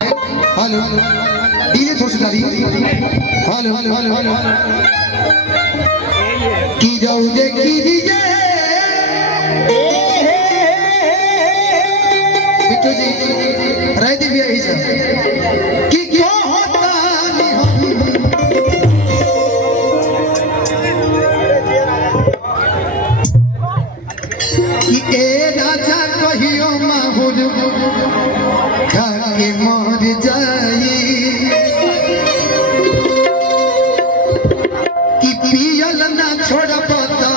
Hello delay थोड़ी सी डाली hello hello hello hello की जाऊ दे की दीजिए बिट्टू जी राय दी भी आई जा कि क्या होता नहीं हम कि ए राजा कहियो माहुर खा के मर जाई कि पियल ना छोड़ पता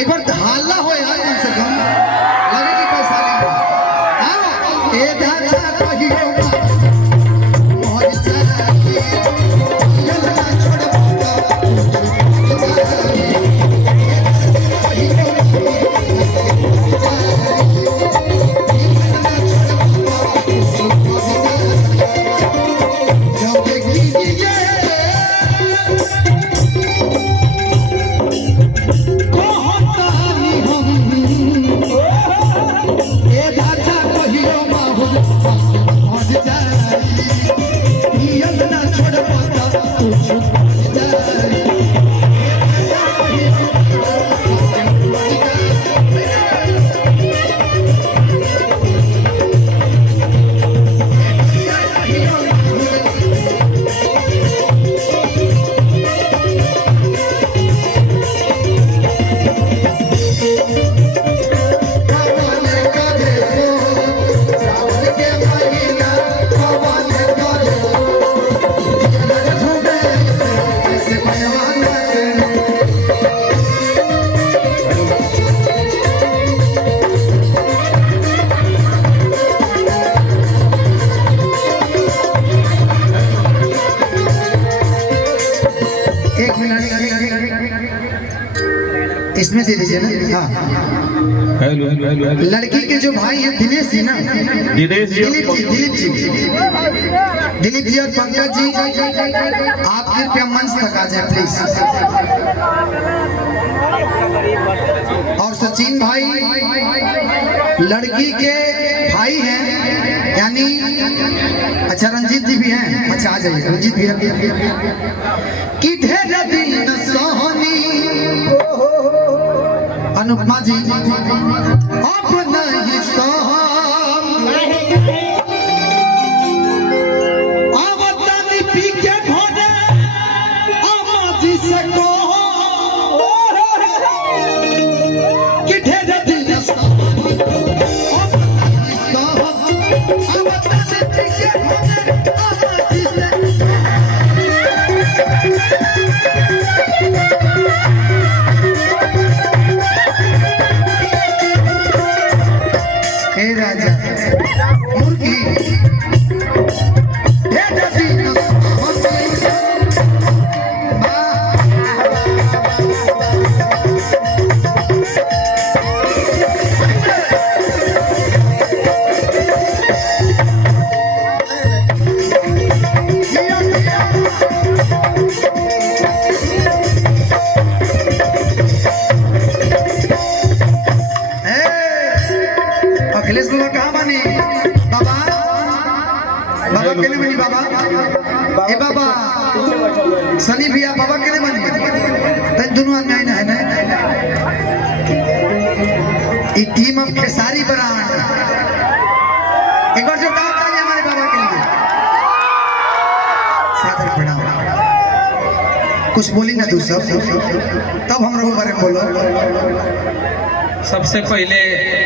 एक बार ढाला हो यार कम से कम लगे कि पैसा नहीं ए राजा कहियो मर जाई पियल ना छोड़ इसमें दे दीजिए ना। हाँ लड़की के जो भाई हैं दिनेश जी ना दिलीप जी और पंकज जी आप कृपया मंच तक आ जाए प्लीज। और सचिन भाई लड़की के भाई हैं यानी अच्छा रंजीत जी भी हैं। अच्छा आ जाइए रंजीत भैया कि ढेर दिन सोहनी अनुपमा जी अब नहीं सोहम अब तनी पी के घोड़े अम्मा जी से कहो कि ढेर दिन सोहनी अब नहीं सोहम अब तनी पी के घोड़े अम्मा जी से राजा मुर्गी अखिलेश बाबा कहाँ बने बाबा बाबा केने बनी बाबा ए बाबा सनी भैया बाबा केने बनी तन दोनों आदमी आए ना है ना ये टीम ऑफ खेसारी ब्रांड एक बार जोरदार ताली हमारे बाबा के लिए सादर प्रणाम। कुछ बोली ना दूसरा तब हम लोगों बारे में बोलो। सबसे पहले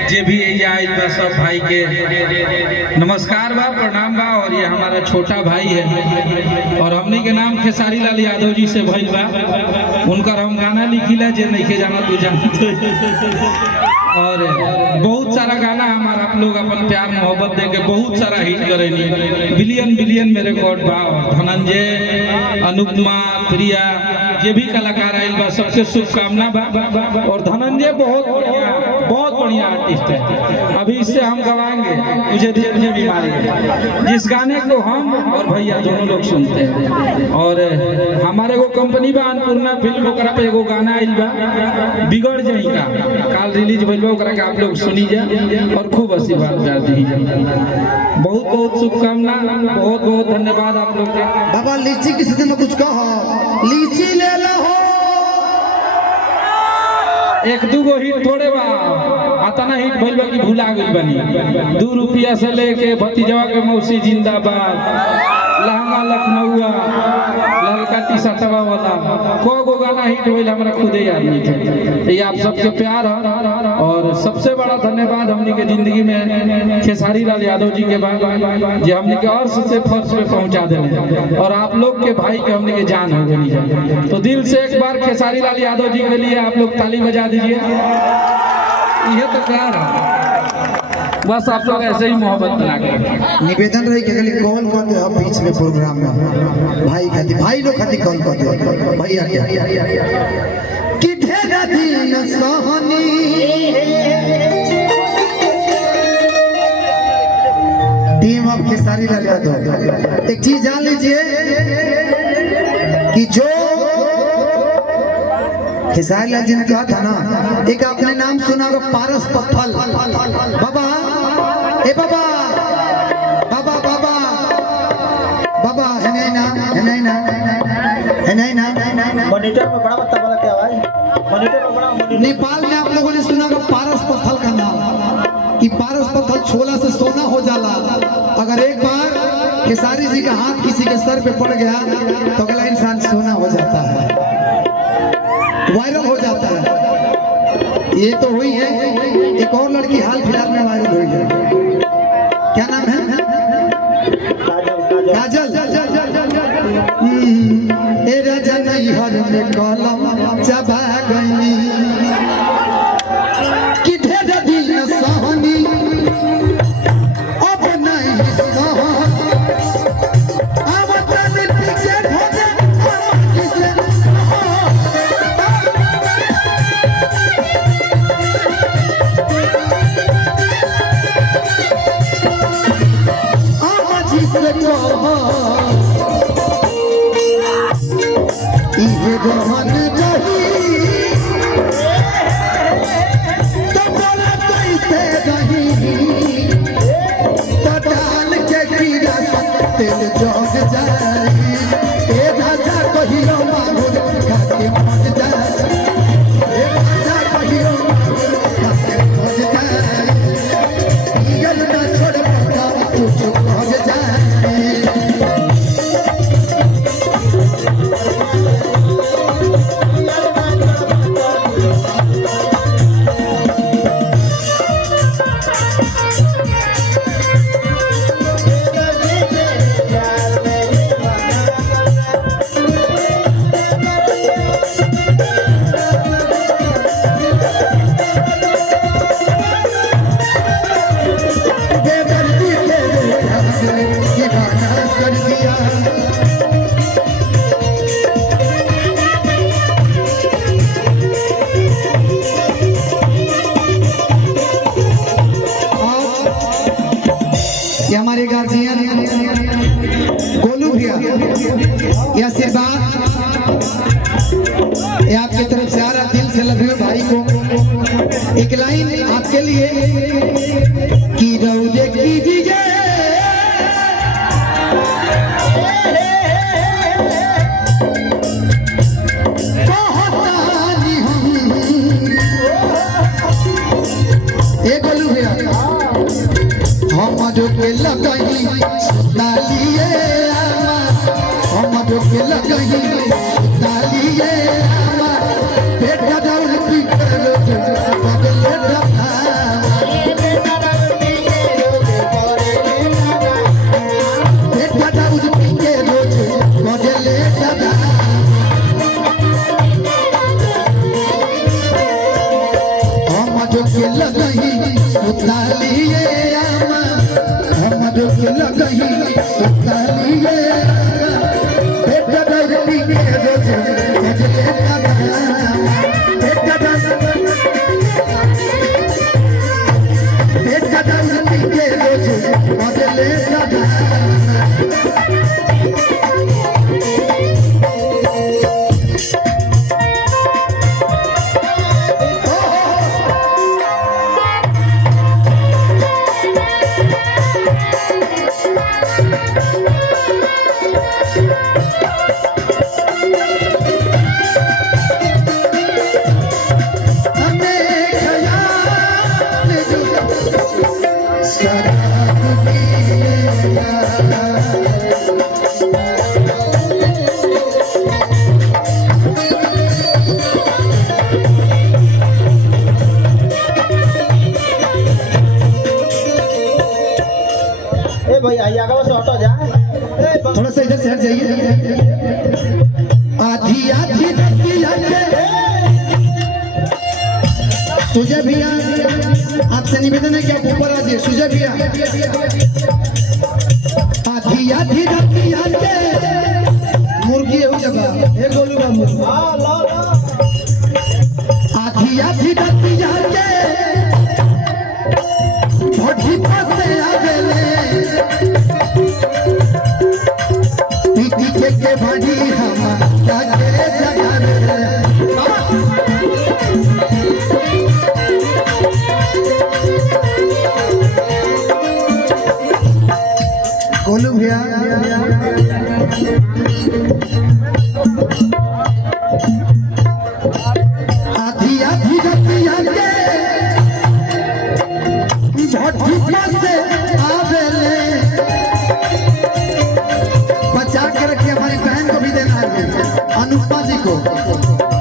जे भी आइल बा सब भाई के नमस्कार बा प्रणाम बा। और ये हमारा छोटा भाई है और हमनी के नाम खेसारी लाल यादव जी से भइल बा। उनकर हम गाना लिखिला जे नहीं के जाना तू जानते और बहुत सारा गाना हमारा आप लोग अपन प्यार मोहब्बत दे के बहुत सारा हिट करेनी बिलियन बिलियन में रिकॉर्ड बा। और धनंजय अनुपमा प्रिया जे भी कलाकार आइल बा सबके शुभकामना बा। और धनंजय बहुत बहुत बढ़िया आर्टिस्ट है। अभी इससे हम गवाएंगे मुझे मुझे बीमारी है, जिस गाने को हम और भैया दोनों लोग सुनते हैं। और हमारे को कंपनी बा अन्नपूर्णा फिल्म, ओकरा पे एगो गाना आइल बा बिगड़ जाई का, काल रिलीज भइल बा, ओकरा के आप लोग सुनी जा और खूब आशीर्वाद जा दी। बहुत बहुत शुभकामना, बहुत बहुत धन्यवाद आप लोग के। बाबा लीची किसी से कुछ कहो, लीची ले लो हो। एक दूगो हिट थोड़े बा, अतना हिट भइल बा कि भुला गइल बानी। 2 रुपया से लेके भतीजवा के मौसी जिंदाबाद, लहंगा लखनऊआ, ललका टी शर्टवा वाला, को गाना हिट भइल हमरा खुदे याद नहीं है। ये आप सबके प्यार है और सबसे बड़ा धन्यवाद हमनी के जिंदगी में खेसारी लाल यादव जी के बाद जो हमनी के अर्श से फर्श पे पहुंचा देने, और आप लोग के भाई के हमनी के जान हो गई है। तो दिल से एक बार खेसारी लाल यादव जी के लिए आप लोग ताली बजा दीजिए। ये तो प्यार है, बस आप लोग ऐसे ही मोहब्बत बना के। निवेदन रही कि अगली कॉल कर दे, अब बीच में प्रोग्राम में भाई खाती, भाई लोग खाती कॉल कर दे भैया क्या कि ढेरा दिन सहनी टीम ऑफ खेसारी लाल यादव। एक चीज जान लीजिए कि जो खेसारी लाल जी ने कहा था ना, एक आपने नाम सुना होगा पारस पत्थल। बाबा ए बाबा बाबा बाबा बाबा है नहीं ना, है नहीं ना, है नहीं ना। मॉनिटर में बड़ा बता वाला क्या भाई, मॉनिटर में बड़ा मॉनिटर। नेपाल में आप लोगों ने सुना होगा पारस पत्थल का नाम, कि पारस पत्थल छोला से सोना हो जाला। अगर एक बार खेसारी जी का हाथ किसी के सर पे पड़ गया तो अगला इंसान सोना हो जाता है, वायरल हो जाता है। ये तो हुई है, एक और लड़की हाल फिलहाल में वायरल हुई है, क्या नाम है? काजल। ए राजा नैहर में कलम चबा गई कि ढेर दिन सहनी अब नहीं सहन, अब तनी टिके खोजे किसे से कहो इहे रहन रही तो बोला कैसे रही, तो डाल के कीड़ा तेल जग जाई। ए राजा कहियो मांगुर खाके मर जाई, ए राजा कहियो मांगुर खाके मर जाई। इगल ना छोड़ पता कुछ मर जाई। ये हमारे गार्जियन गोलू भैया, ये आशीर्वाद ये आपकी तरफ से आ रहा, दिल से लव यू भाई को। एक लाइन आपके लिए कि रौदे कीजिए गोलू भैया हमारो के लगही डालिए, हमारो के लगही डालिए, बेटा दाऊद पी के बदले रखा, बेटा दाऊद पी के रोज बदले रखा। हमारो के लगही डालिए, हमारो के लगही डालिए, बेटा दाऊद पी के रोज बदले रखा, बेटा शराब पिएगा। ए भाई आइए आगे से हटो जा ए थोड़ा सा इधर से हट जाइए। आधी आधी रतिया के सुजय भैया आपसे निवेदन है कि आप ऊपर आ जाइए। सुजय भैया आधी आधी रतिया के मुर्गी हो जगह हे गोलू बाबू हां ला आधी आधी रतिया के भोटी पासे आवेले पीटी के भाड़ी हम जाके जगावे। गोलू भैया आधी आधी रतिया के भट्टी से आवेले बचा के रखिए। हमारी बहन को भी देना है अनुपमा जी को।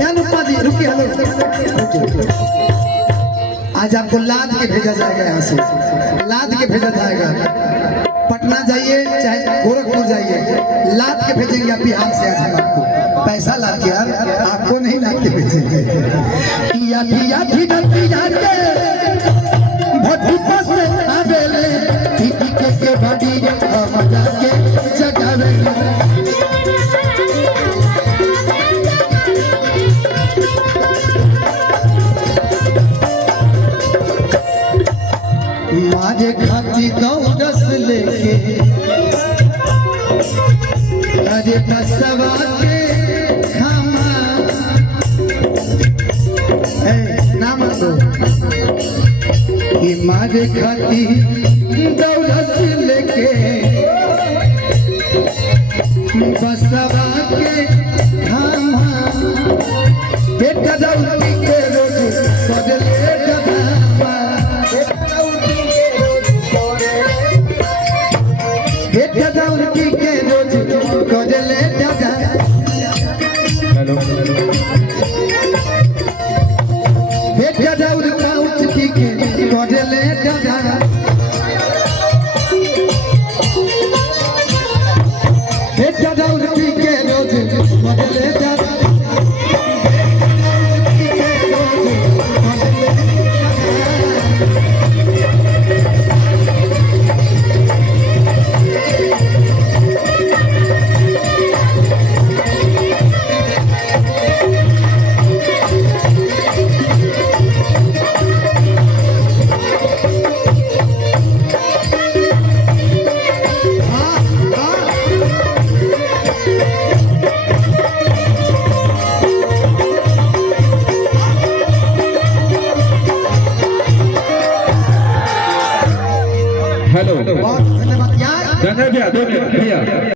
अनुपमा जी रुकिए हेलो। आज आपको लाद के भेजा जाएगा, यहाँ से लाद के भेजा जाएगा। पटना जाइए चाहे गोरखपुर जाइए, लाद के भेजेंगे आप बिहार से। आज हम आपको पैसा लाद के यार आपको नहीं लाद के भेजेंगे। से आवेले के भाड़ी हम जाके जगावे। मारे खाती दौड़स लेके अरे बसवा के खामा नाम तो कि मारे खाती दौड़स लेके बसवा के खामा बेटा दौड़ी के रोज बदले डबामा। बेटा दौड़ी के रोज बदले डबा। बेटा दौड़ पाउच के बदले डबा। बेटा दौड़ी के रोज बदले डबा। हेलो बहुत धन्यवाद यार। भैया 2 मिनट भैया